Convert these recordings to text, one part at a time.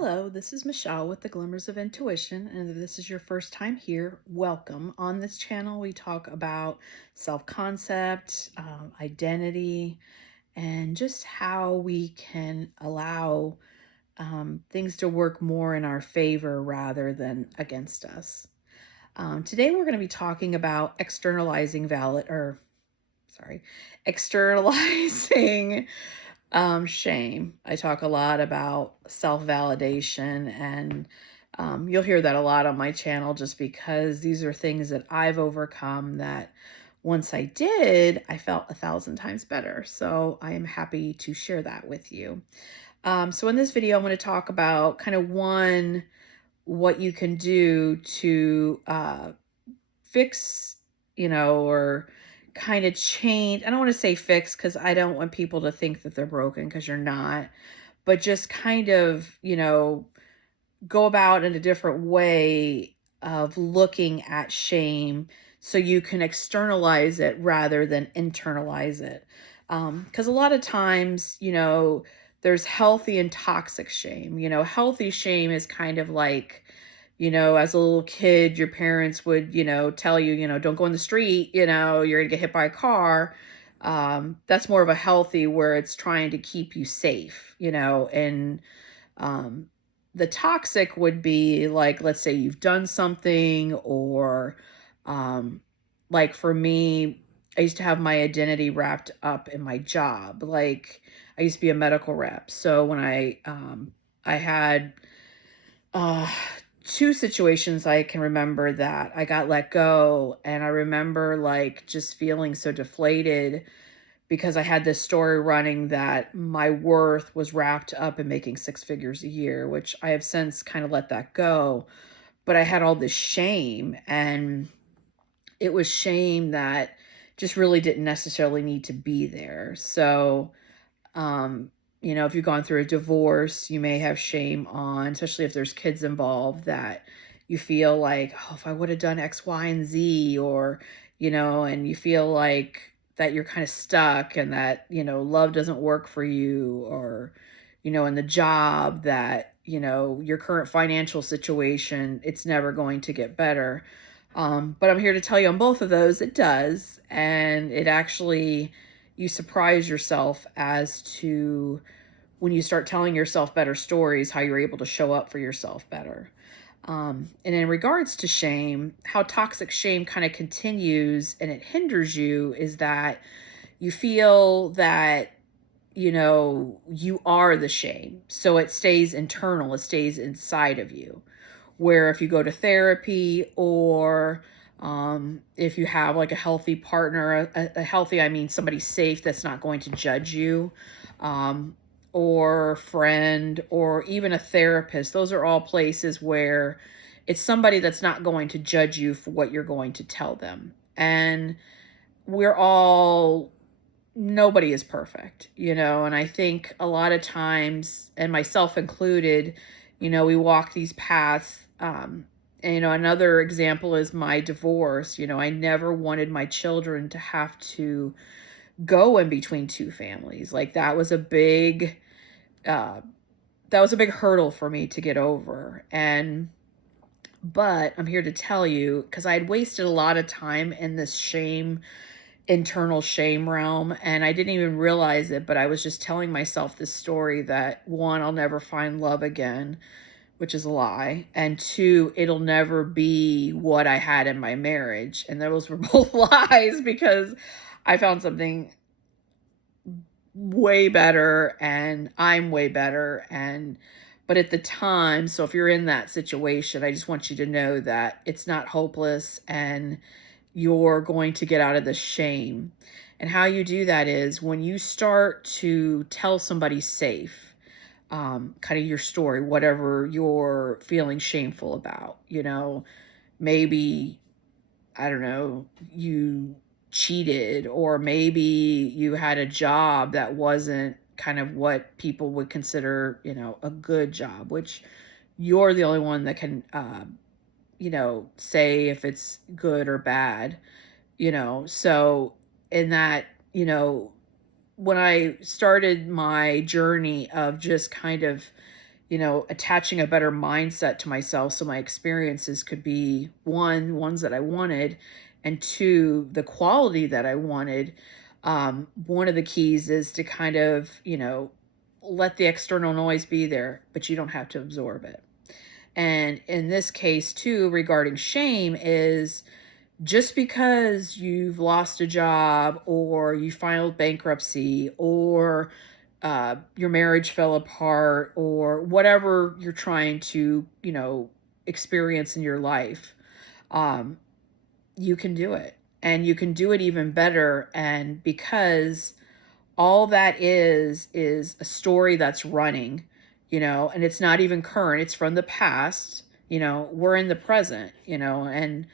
Hello, this is Michelle with the Glimmers of Intuition, and if this is your first time here, welcome. On this channel, we talk about self-concept, identity, and just how we can allow things to work more in our favor rather than against us. Today, we're going to be talking about externalizing shame. I talk a lot about self-validation, and you'll hear that a lot on my channel just because these are things that I've overcome that once I did, I felt 1,000 times better. So I am happy to share that with you. So in this video, I'm going to talk about kind of what you can do to fix, or kind of change. I don't want to say fix because I don't want people to think that they're broken because you're not, but just kind of, go about in a different way of looking at shame so you can externalize it rather than internalize it. Because a lot of times, there's healthy and toxic shame. Healthy shame is kind of like, as a little kid, your parents would, tell you, don't go in the street, you're gonna get hit by a car. That's more of a healthy where it's trying to keep you safe, and um, the toxic would be like, let's say you've done something, or um, like for me, I used to have my identity wrapped up in my job. Like I used to be a medical rep. So when I had uh, two situations I can remember that I got let go, and I remember like just feeling so deflated because I had this story running that my worth was wrapped up in making six figures a year, which I have since kind of let that go. But I had all this shame, and it was shame that just really didn't necessarily need to be there. So, um, if you've gone through a divorce, you may have shame on, especially if there's kids involved, that you feel like, oh, if I would have done X, Y, and Z, or, and you feel like that you're kind of stuck and that, love doesn't work for you, or, in the job that, your current financial situation, it's never going to get better. But I'm here to tell you on both of those, it does. And it actually, you surprise yourself as to when you start telling yourself better stories, how you're able to show up for yourself better. And in regards to shame, how toxic shame kind of continues and it hinders you is that you feel that, you are the shame. So it stays internal, it stays inside of you. Where if you go to therapy, or if you have like a healthy partner, a healthy, I mean somebody safe that's not going to judge you, or friend, or even a therapist, those are all places where it's somebody that's not going to judge you for what you're going to tell them. And we're all, nobody is perfect, and I think a lot of times, and myself included, we walk these paths. And, another example is my divorce. I never wanted my children to have to go in between two families. Like uh, that was a big hurdle for me to get over. But I'm here to tell you, because I had wasted a lot of time in this internal shame realm, and I didn't even realize it, but I was just telling myself this story that, one, I'll never find love again, which is a lie, and two, it'll never be what I had in my marriage. And those were both lies, because I found something way better, and I'm way better. But at the time, so if you're in that situation, I just want you to know that it's not hopeless, and you're going to get out of the shame. And how you do that is when you start to tell somebody safe, kind of your story, whatever you're feeling shameful about, maybe, I don't know, you cheated, or maybe you had a job that wasn't kind of what people would consider, a good job, which you're the only one that can, say if it's good or bad, So in that, when I started my journey of just kind of, attaching a better mindset to myself so my experiences could be ones that I wanted, and two, the quality that I wanted. One of the keys is to kind of, let the external noise be there, but you don't have to absorb it. And in this case, too, regarding shame, is just because you've lost a job or you filed bankruptcy or your marriage fell apart or whatever you're trying to, experience in your life, um, you can do it. And you can do it even better. And because all that is a story that's running, and it's not even current, it's from the past, we're in the present, and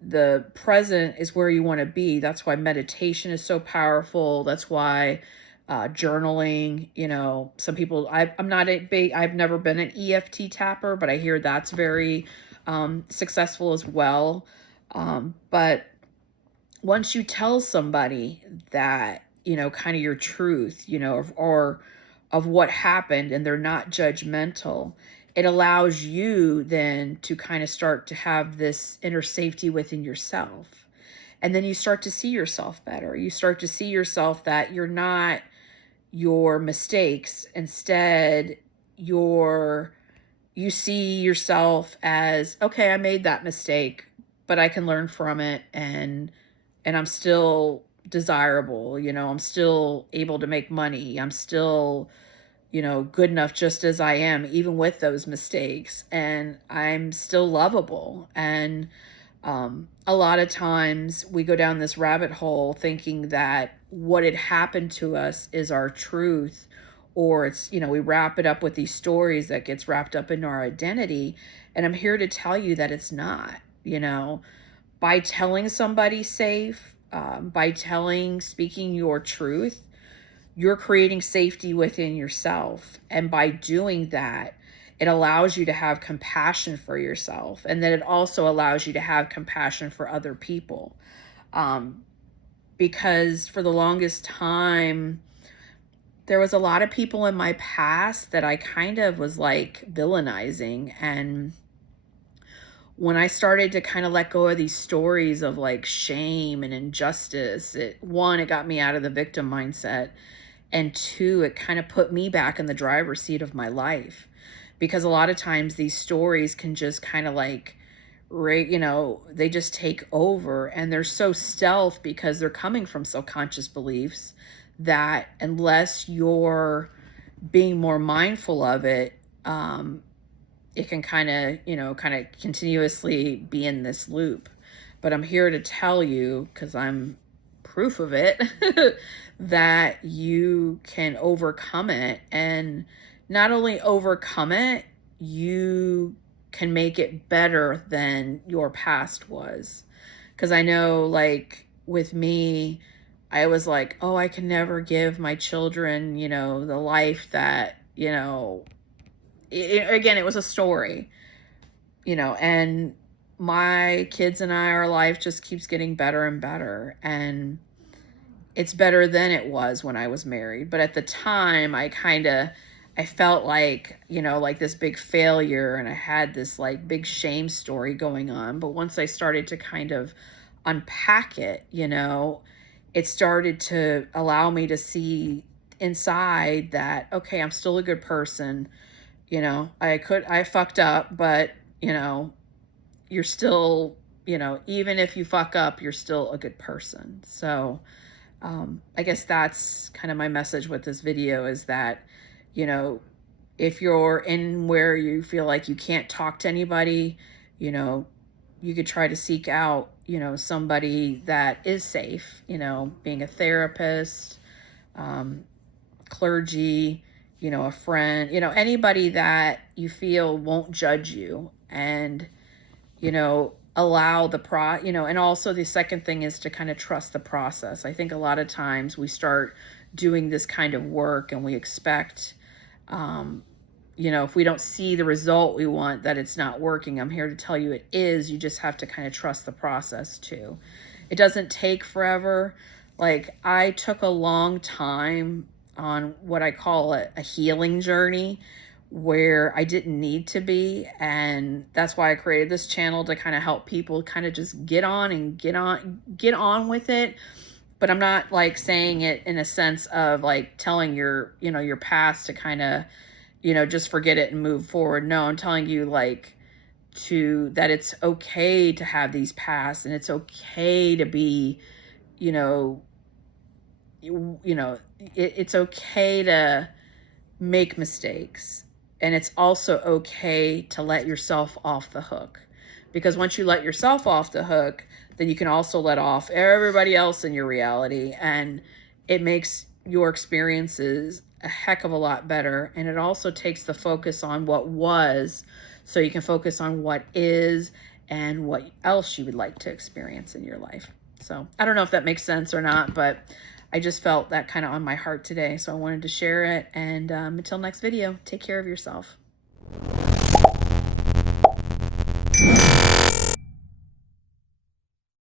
the present is where you want to be. That's why meditation is so powerful. That's why journaling, some people, I'm not a big, I've never been an EFT tapper, but I hear that's very successful as well. But once you tell somebody that, kind of your truth, or of what happened, and they're not judgmental, it allows you then to kind of start to have this inner safety within yourself. And then you start to see yourself better. You start to see yourself that you're not your mistakes. Instead, you see yourself as, okay, I made that mistake, but I can learn from it, and I'm still desirable, I'm still able to make money. I'm still, good enough just as I am, even with those mistakes, and I'm still lovable. And a lot of times we go down this rabbit hole thinking that what had happened to us is our truth, or it's, we wrap it up with these stories that gets wrapped up in our identity. And I'm here to tell you that it's not, by telling somebody safe, by speaking your truth, you're creating safety within yourself. And by doing that, it allows you to have compassion for yourself. And then it also allows you to have compassion for other people. Because for the longest time, there was a lot of people in my past that I kind of was like villainizing. And when I started to kind of let go of these stories of like shame and injustice, it got me out of the victim mindset. And two, it kind of put me back in the driver's seat of my life. Because a lot of times these stories can just kind of like, they just take over, and they're so stealth because they're coming from subconscious beliefs that unless you're being more mindful of it, it can kind of continuously be in this loop. But I'm here to tell you, because I'm proof of it, that you can overcome it. And not only overcome it, you can make it better than your past was. Because I know, like, with me, I was like, oh, I can never give my children, the life that, again, it was a story, and my kids and our life just keeps getting better and better. And it's better than it was when I was married. But at the time, I felt like, like this big failure, and I had this like big shame story going on. But once I started to kind of unpack it, it started to allow me to see inside that, okay, I'm still a good person. I fucked up, but, you're still, even if you fuck up, you're still a good person. So, I guess that's kind of my message with this video, is that, if you're in where you feel like you can't talk to anybody, you could try to seek out, somebody that is safe, being a therapist, clergy, a friend, anybody that you feel won't judge you, and, allow and also the second thing is to kind of trust the process. I think a lot of times we start doing this kind of work and we expect, if we don't see the result we want, that it's not working. I'm here to tell you it is. You just have to kind of trust the process too. It doesn't take forever. Like, I took a long time on what I call a healing journey, where I didn't need to be. And that's why I created this channel, to kind of help people kind of just get on with it. But I'm not like saying it in a sense of like telling your, your past to kind of, just forget it and move forward. No, I'm telling you like that it's okay to have these pasts, and it's okay to be, you know, it's okay to make mistakes. And it's also okay to let yourself off the hook. Because once you let yourself off the hook, then you can also let off everybody else in your reality. And it makes your experiences a heck of a lot better. And it also takes the focus on what was, so you can focus on what is and what else you would like to experience in your life. So I don't know if that makes sense or not, but I just felt that kind of on my heart today. So I wanted to share it. And until next video, take care of yourself.